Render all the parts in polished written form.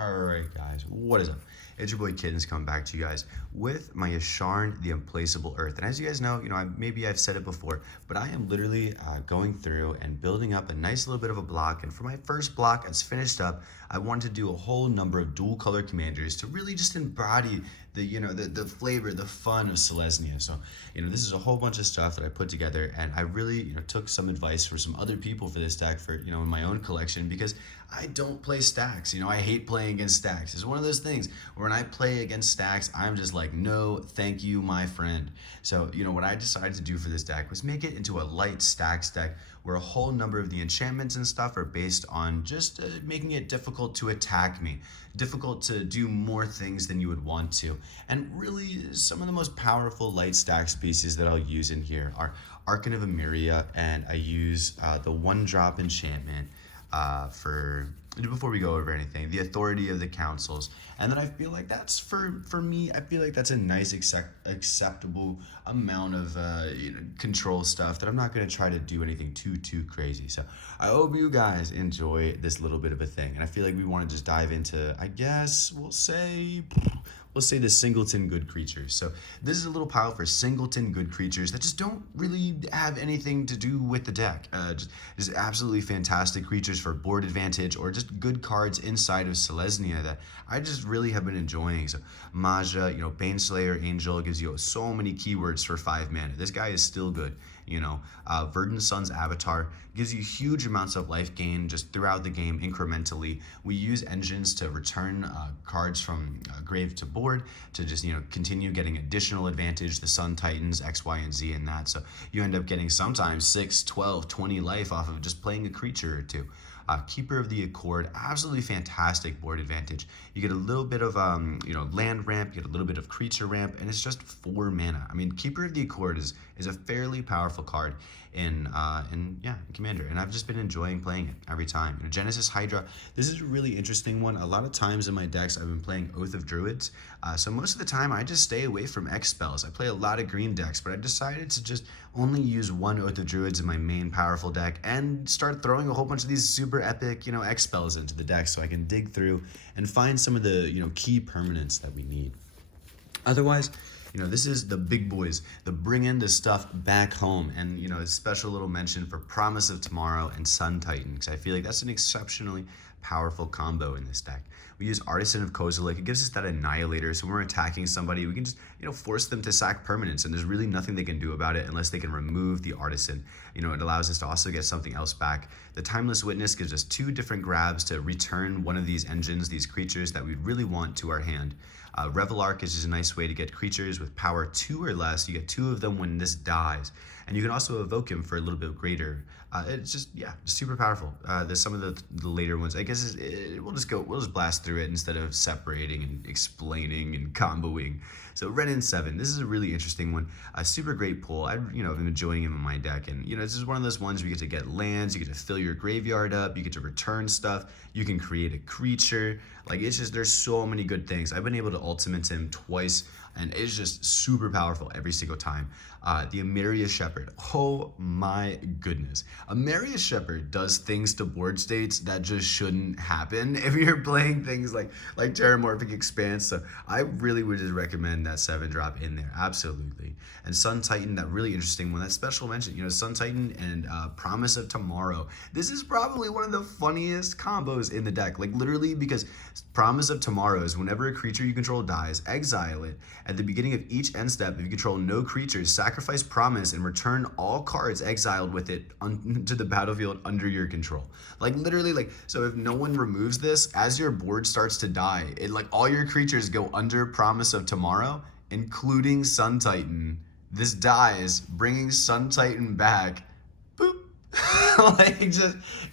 Alright guys, what is up? It's your boy Kittens coming back to you guys with my Yasharn, the Implaceable Earth. And as you guys know, maybe I've said it before, but I am literally going through and building up a nice little bit of a block. And for my first block, it's finished up. I wanted to do a whole number of dual color commanders to really just embody the flavor, the fun of Selesnya. So, this is a whole bunch of stuff that I put together, and I really, took some advice from some other people for this deck for, in my own collection, because I don't play stacks. I hate playing against stacks. It's one of those things where when I play against stacks, I'm just like, no, thank you, my friend. So, what I decided to do for this deck was make it into a light stacks deck where a whole number of the enchantments and stuff are based on just making it difficult to attack me, difficult to do more things than you would want to. And really, some of the most powerful light stacks pieces that I'll use in here are Archon of Emeria, and I use the 1-drop enchantment before we go over anything, the Authority of the Councils. And then I feel like that's, for me, I feel like that's a nice acceptable amount of control stuff that I'm not going to try to do anything too crazy. So I hope you guys enjoy this little bit of a thing. And I feel like we want to just dive into, I guess, we'll say the Singleton good creatures. So this is a little pile for Singleton good creatures that just don't really have anything to do with the deck. Just absolutely fantastic creatures for board advantage, or just good cards inside of Selesnya that I just really have been enjoying. So Maja, Baneslayer Angel gives you so many keywords for 5 mana. This guy is still good. Verdant Sun's Avatar gives you huge amounts of life gain just throughout the game incrementally. We use engines to return cards from grave to board to just continue getting additional advantage, the Sun Titans, X, Y, and Z in that. So you end up getting sometimes 6, 12, 20 life off of just playing a creature or two. Keeper of the Accord, absolutely fantastic board advantage. You get a little bit of land ramp, you get a little bit of creature ramp, and it's just 4 mana. I mean, Keeper of the Accord is a fairly powerful card in Commander, and I've just been enjoying playing it every time. Genesis Hydra, this is a really interesting one. A lot of times in my decks I've been playing Oath of Druids, so most of the time I just stay away from X spells. I play a lot of green decks, but I decided to just only use one Oath of Druids in my main powerful deck and start throwing a whole bunch of these super epic X spells into the deck so I can dig through and find some of the key permanents that we need. Otherwise, this is the big boys, the bring in the stuff back home, and a special little mention for Promise of Tomorrow and Sun Titan, because I feel like that's an exceptionally powerful combo in this deck. We use Artisan of Kozilek. It gives us that Annihilator, so when we're attacking somebody, we can just force them to sack permanents, and there's really nothing they can do about it unless they can remove the Artisan. It allows us to also get something else back. The Timeless Witness gives us 2 different grabs to return one of these engines, these creatures that we really want, to our hand. Revelark is just a nice way to get creatures with power 2 or less. You get 2 of them when this dies, and you can also evoke him for a little bit greater. It's just super powerful. There's some of the later ones. I guess we'll just blast through it instead of separating and explaining and comboing. So Renin 7, this is a really interesting one. A super great pull. I've been enjoying him in my deck, and this is one of those ones where you get to get lands, you get to fill your graveyard up, you get to return stuff, you can create a creature. Like, it's just, there's so many good things. I've been able to ultimate him twice, and it's just super powerful every single time. The Emeria Shepherd. Oh my goodness. Emeria Shepherd does things to board states that just shouldn't happen if you're playing things like Terramorphic Expanse. So I really would just recommend that 7-drop in there. Absolutely. And Sun Titan, that really interesting one. That special mention, Sun Titan and Promise of Tomorrow. This is probably one of the funniest combos in the deck. Like, literally, because Promise of Tomorrow is whenever a creature you control dies, exile it. At the beginning of each end step, if you control no creatures, sacrifice Promise and return all cards exiled with it to the battlefield under your control. Like, literally, so if no one removes this, as your board starts to die, all your creatures go under Promise of Tomorrow, including Sun Titan. This dies, bringing Sun Titan back. Boop.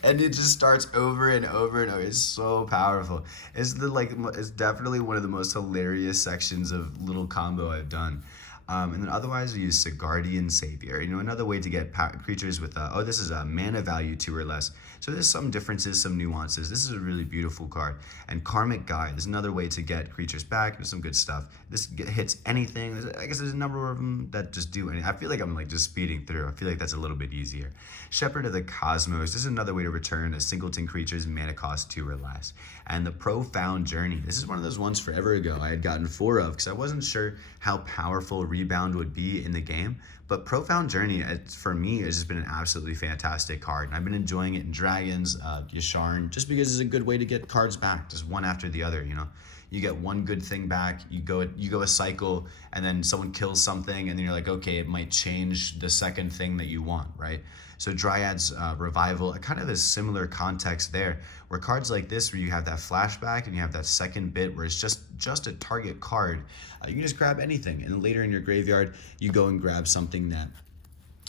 And it just starts over and over and over. It's so powerful. It's definitely one of the most hilarious sections of little combo I've done. And then otherwise we use Guardian Savior. You know, another way to get creatures with, this is a mana value 2 or less. So there's some differences, some nuances. This is a really beautiful card. And Karmic Guide is another way to get creatures back. There's some good stuff. This hits anything. I guess there's a number of them that just do anything. I feel like I'm like just speeding through. I feel like that's a little bit easier. Shepherd of the Cosmos. This is another way to return a Singleton creature's mana cost 2 or less. And the Profound Journey. This is one of those ones forever ago I had gotten 4 of because I wasn't sure how powerful Rebound would be in the game. But Profound Journey, for me, has just been an absolutely fantastic card. And I've been enjoying it in Dragons, Yasharn, just because it's a good way to get cards back, just one after the other, you know? You get one good thing back, you go a cycle, and then someone kills something, and then you're like, okay, it might change the second thing that you want, right? So Dryad's Revival, kind of a similar context there, where cards like this, where you have that flashback and you have that second bit where it's just a target card, you can just grab anything, and later in your graveyard, you go and grab something that,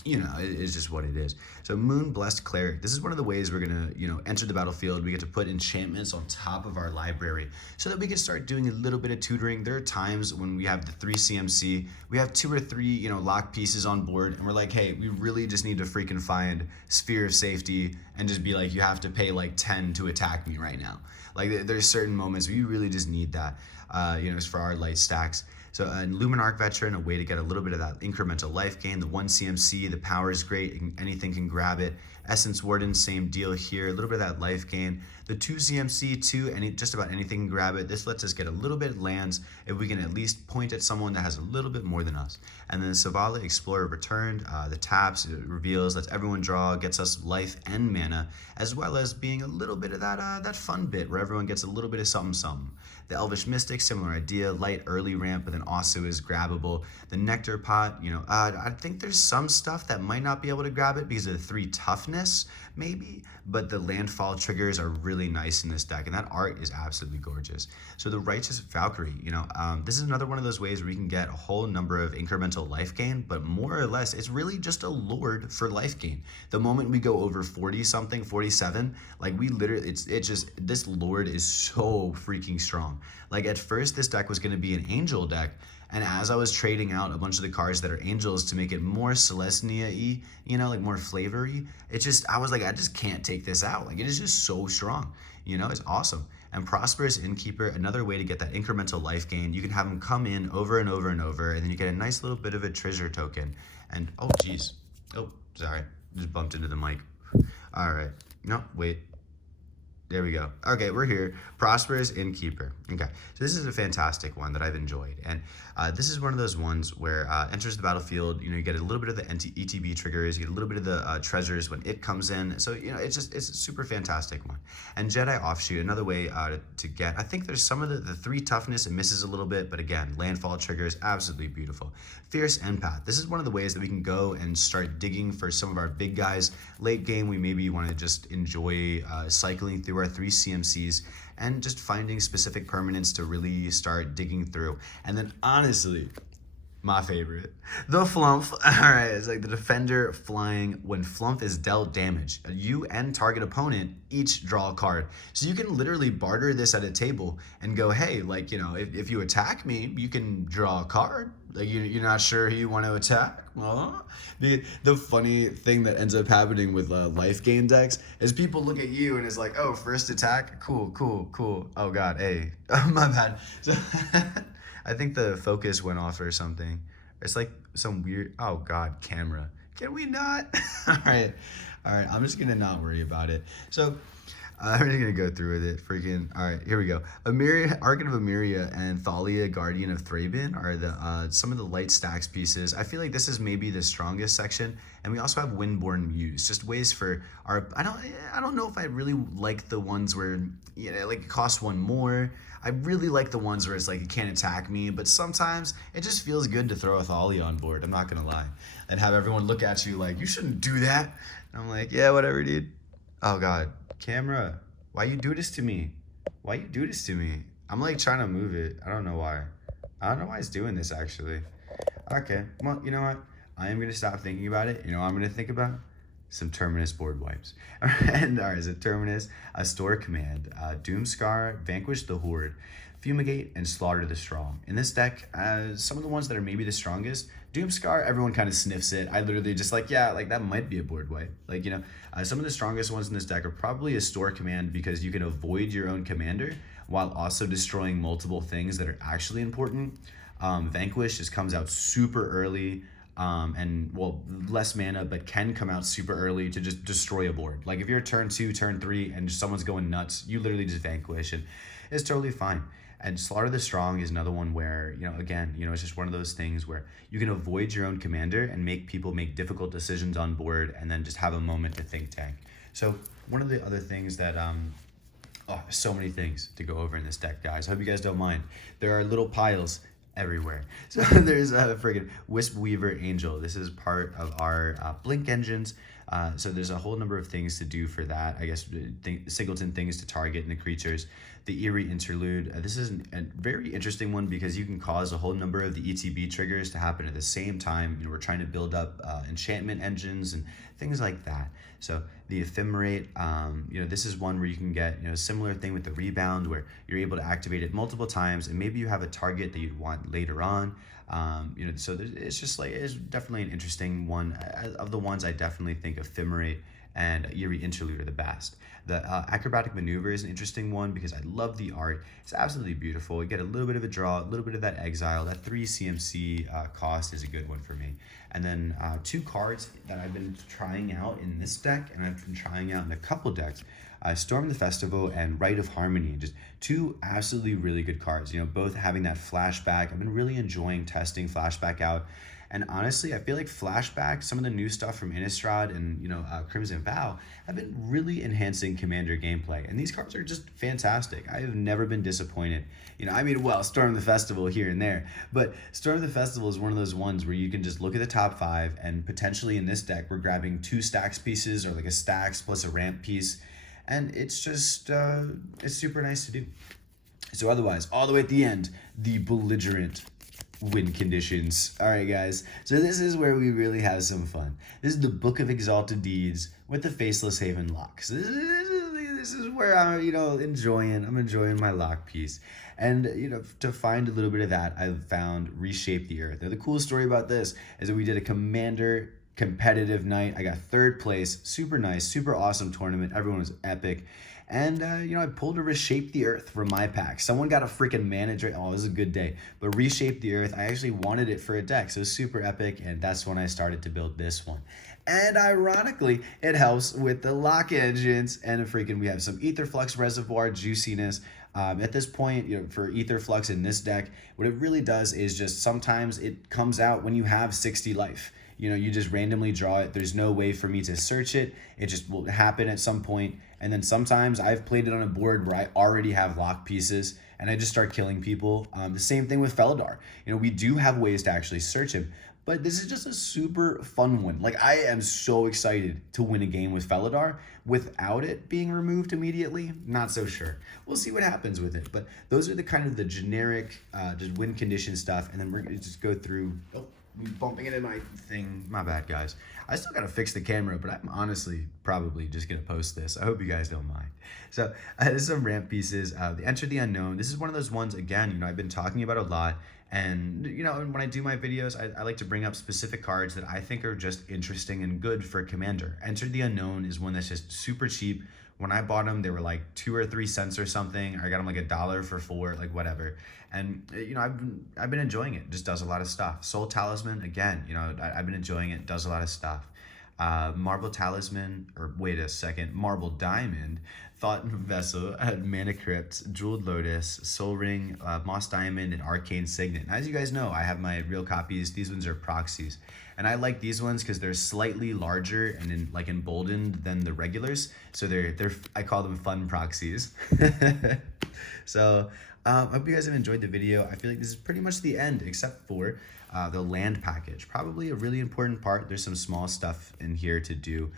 you know, it is just what it is. So Moon Blessed Cleric, this is one of the ways we're gonna, you know, enter the battlefield. We get to put enchantments on top of our library so that we can start doing a little bit of tutoring. There are times when we have the 3 CMC, we have 2 or 3, you know, lock pieces on board, and we're like, hey, we really just need to freaking find Sphere of Safety and just be like, you have to pay like 10 to attack me right now. Like there's certain moments where you really just need that, you know, for our light stacks. So Luminarch Veteran, a way to get a little bit of that incremental life gain. The 1 CMC, the power is great. Anything can grab it. Essence Warden, same deal here. A little bit of that life gain. The 2 CMC, just about anything can grab it. This lets us get a little bit of lands if we can at least point at someone that has a little bit more than us. And then Savala Explorer Returned, the taps, it reveals, lets everyone draw, gets us life and mana, as well as being a little bit of that fun bit where everyone gets a little bit of something. The Elvish Mystic, similar idea, light early ramp, but then also is grabbable. The Nectar Pot, you know, I think there's some stuff that might not be able to grab it because of the 3 toughness, maybe, but the landfall triggers are really nice in this deck, and that art is absolutely gorgeous. So the Righteous Valkyrie, you know, this is another one of those ways where we can get a whole number of incremental life gain, but more or less, it's really just a lord for life gain. The moment we go over 40 something, 47, like we literally, this lord is so freaking strong. Like at first this deck was going to be an angel deck, and as I was trading out a bunch of the cards that are angels to make it more Celestia-y, you know, like more flavory, I was like, I just can't take this out. Like it is just so strong, you know, it's awesome. And Prosperous Innkeeper, another way to get that incremental life gain. You can have them come in over and over and over, and then you get a nice little bit of a treasure token. And oh geez, oh sorry, just bumped into the mic. All right, no, wait. There we go. Okay, we're here. Prosperous Innkeeper. Okay, so this is a fantastic one that I've enjoyed. And this is one of those ones where enters the battlefield, you know, you get a little bit of the ETB triggers, you get a little bit of the treasures when it comes in. So, you know, it's a super fantastic one. And Jedi Offshoot, another way to get, I think there's some of the 3 toughness, it misses a little bit, but again, landfall triggers, absolutely beautiful. Fierce Empath. This is one of the ways that we can go and start digging for some of our big guys. Late game, we maybe want to just enjoy cycling through our 3 CMCs and just finding specific permanents to really start digging through. And then honestly, my favorite, the Flump. All right, it's like the defender flying. When Flump is dealt damage, you and target opponent each draw a card. So you can literally barter this at a table and go, hey, like, you know, if you attack me, you can draw a card. Like you're not sure who you want to attack. The funny thing that ends up happening with life gain decks is people look at you and it's like, oh, first attack, cool. Oh god, hey, my bad. So I think the focus went off or something. It's like some weird, oh god, camera. Can we not? All right, I'm just gonna not worry about it. So I'm just gonna go through with it. All right, here we go. Archon of Emiria and Thalia, Guardian of Thraben are the some of the light stacks pieces. I feel like this is maybe the strongest section, and we also have Windborn Muse, just ways for our. I don't know if I really like the ones where, you know, like it costs 1 more. I really like the ones where it's like it can't attack me, but sometimes it just feels good to throw a Thalia on board. I'm not gonna lie, and have everyone look at you like you shouldn't do that. And I'm like, yeah, whatever, dude. Oh god. Camera, why you do this to me? Why you do this to me? I'm like trying to move it. I don't know why. I don't know why it's doing this actually. Okay, well, you know what? I am gonna stop thinking about it. You know what I'm gonna think about? some Terminus board wipes. And all right, so Terminus, a store command, Doomscar, Vanquish the Horde, Fumigate, and Slaughter the Strong. In this deck, some of the ones that are maybe the strongest, Doomscar, everyone kind of sniffs it. I literally just like, yeah, like that might be a board wipe. Like, you know, some of the strongest ones in this deck are probably a store command because you can avoid your own commander while also destroying multiple things that are actually important. Vanquish just comes out super early. And well, less mana, but can come out super early to just destroy a board. Like if you're turn 2, turn 3, and someone's going nuts, you literally just vanquish, and it's totally fine. And Slaughter the Strong is another one where, you know, again, you know, it's just one of those things where you can avoid your own commander and make people make difficult decisions on board and then just have a moment to think tank. So one of the other things that, so many things to go over in this deck, guys. I hope you guys don't mind. There are little piles everywhere. So there's a friggin' Wisp Weaver Angel. This is part of our Blink engines. So there's a whole number of things to do for that. I guess Singleton things to target and the creatures. The Eerie Interlude. This is a very interesting one because you can cause a whole number of the ETB triggers to happen at the same time. You know, we're trying to build up enchantment engines and things like that. So the Ephemerate, you know, this is one where you can get, you know, a similar thing with the Rebound where you're able to activate it multiple times and maybe you have a target that you'd want later on. You know, so it's just like, it's definitely an interesting one. Of the ones I definitely think Ephemerate and Eerie Interlude are the best. The Acrobatic Maneuver is an interesting one because I love the art. It's absolutely beautiful. You get a little bit of a draw, a little bit of that exile. That 3 CMC cost is a good one for me. And then 2 cards that I've been trying out in this deck and I've been trying out in a couple decks. Storm the Festival and Rite of Harmony, just 2 absolutely really good cards, you know, both having that flashback. I've been really enjoying testing flashback out. And honestly, I feel like flashback, some of the new stuff from Innistrad and, you know, Crimson Vow have been really enhancing Commander gameplay. And these cards are just fantastic. I have never been disappointed. You know, I mean, well, Storm the Festival here and there, but Storm the Festival is one of those ones where you can just look at the top 5 and potentially in this deck, we're grabbing 2 stacks pieces or like a stacks plus a ramp piece. And it's just, it's super nice to do. So otherwise, all the way at the end, the belligerent win conditions. All right, guys. So this is where we really have some fun. This is the Book of Exalted Deeds with the Faceless Haven lock. So this is where I'm, you know, enjoying my lock piece. And, you know, to find a little bit of that, I've found Reshape the Earth. Now, the cool story about this is that we did a Commander competitive night. I got 3rd place. Super nice, super awesome tournament. Everyone was epic. And, you know, I pulled a Reshape the Earth from my pack. Someone got a freaking manager. Oh, it was a good day. But Reshape the Earth, I actually wanted it for a deck. So it was super epic. And that's when I started to build this one. And ironically, it helps with the lock engines. And we have some Aetherflux Reservoir juiciness. At this point, you know, for Aetherflux in this deck, what it really does is just sometimes it comes out when you have 60 life. You know, you just randomly draw it. There's no way for me to search it. It just will happen at some point. And then sometimes I've played it on a board where I already have lock pieces and I just start killing people. The same thing with Felidar. You know, we do have ways to actually search him, but this is just a super fun one. Like, I am so excited to win a game with Felidar without it being removed immediately. Not so sure. We'll see what happens with it. But those are the kind of the generic just win condition stuff. And then we're going to just go through... Oh, bumping into my thing. My bad, guys. I still gotta fix the camera, but I'm honestly probably just gonna post this. I hope you guys don't mind. So there's some ramp pieces. The Enter the Unknown. This is one of those ones, again, you know, I've been talking about a lot. And, you know, when I do my videos, I like to bring up specific cards that I think are just interesting and good for Commander. Enter the Unknown is one that's just super cheap. When I bought them, they were like 2 or 3 cents or something. I got them like $1 for 4, like whatever. And, you know, I've been enjoying it. Just does a lot of stuff. Soul Talisman, again, you know, I've been enjoying it. Does a lot of stuff. Marble Talisman, or wait a second, Marble Diamond, Thought Vessel, Mana Crypt, Jeweled Lotus, Soul Ring, Moss Diamond, and Arcane Signet. And as you guys know, I have my real copies. These ones are proxies. And I like these ones because they're slightly larger and like emboldened than the regulars. So they're I call them fun proxies. So I hope you guys have enjoyed the video. I feel like this is pretty much the end, except for the land package. Probably a really important part. There's some small stuff in here to do.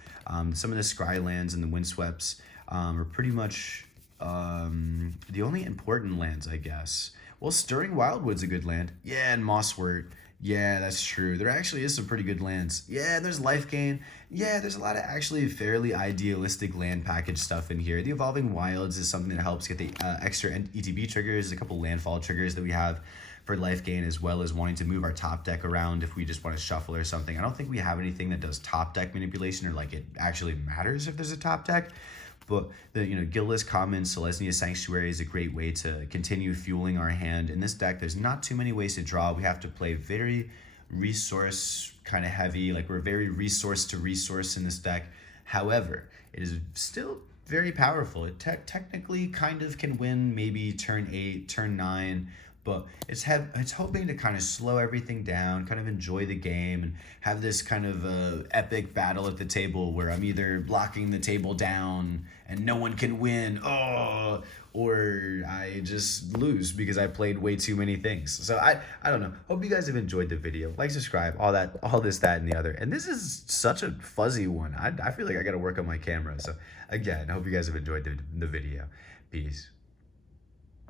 Some of the Scry lands and the Windsweeps are pretty much the only important lands, I guess. Well, Stirring Wildwood's a good land. Yeah, and Mosswort. Yeah, that's true. There actually is some pretty good lands. Yeah, there's life gain. Yeah, there's a lot of actually fairly idealistic land package stuff in here. The Evolving Wilds is something that helps get the extra ETB triggers, a couple landfall triggers that we have for life gain, as well as wanting to move our top deck around if we just want to shuffle or something. I don't think we have anything that does top deck manipulation, or like it actually matters if there's a top deck. But the Guildless Common Selesnya Sanctuary is a great way to continue fueling our hand. In this deck, there's not too many ways to draw. We have to play very resource kind of heavy. Like, we're very resource to resource in this deck. However, it is still very powerful. It technically kind of can win maybe turn 8, turn 9, but it's hoping to kind of slow everything down, kind of enjoy the game, and have this kind of epic battle at the table where I'm either blocking the table down and no one can win, or I just lose because I played way too many things. So I don't know. Hope you guys have enjoyed the video. Like, subscribe, all this, that, and the other. And this is such a fuzzy one. I feel like I got to work on my camera. So again, I hope you guys have enjoyed the video. Peace.